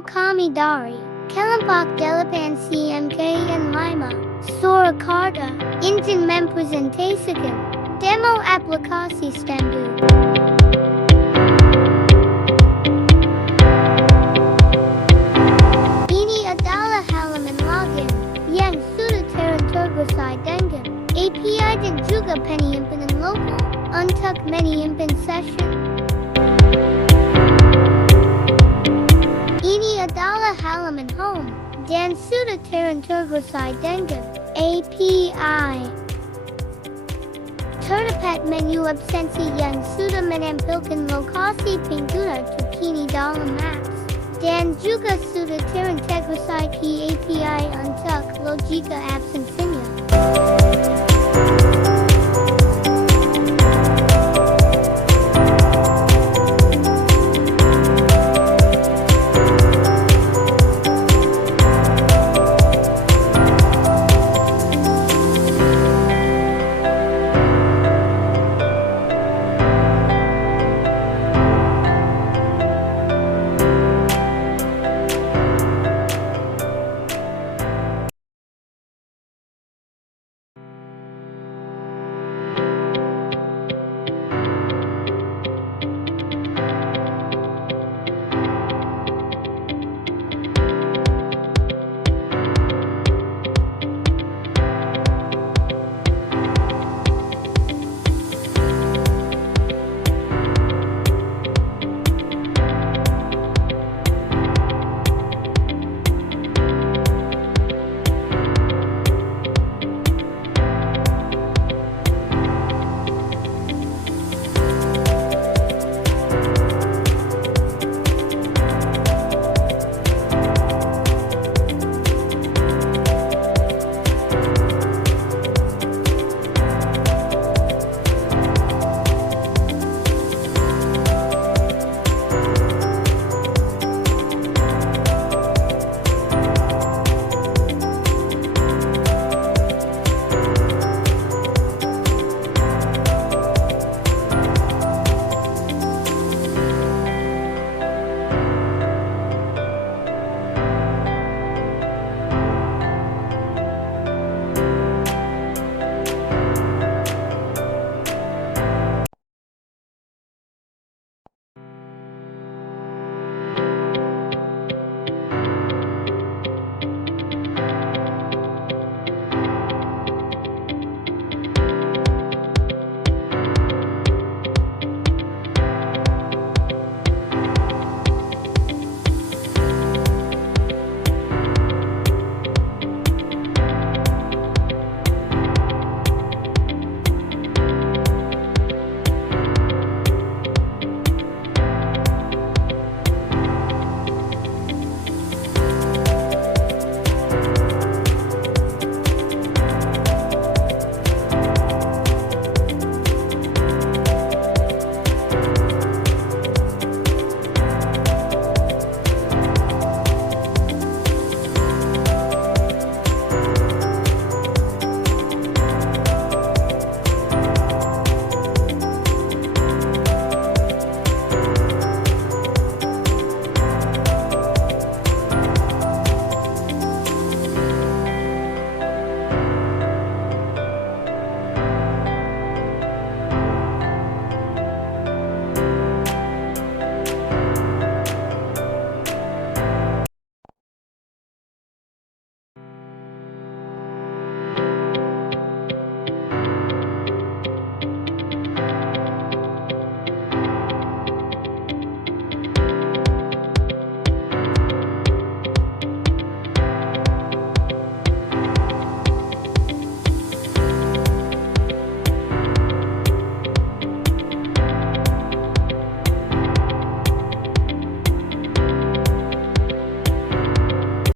kami dari kelompok delapan CMKN 5 Surakarta ingin mempresentasikan demo aplikasi standar. Ini adalah halaman login yang sudah terintegrasi dengan API dan juga penyimpanan lokal untuk menyimpan session. Ini adalah halaman home dan sudah terintegrasi dengan API. Terdapat menu absensi yang sudah menampilkan lokasi pengguna terkini dalam Maps dan juga sudah terintegrasi ke API untuk logika absensinya.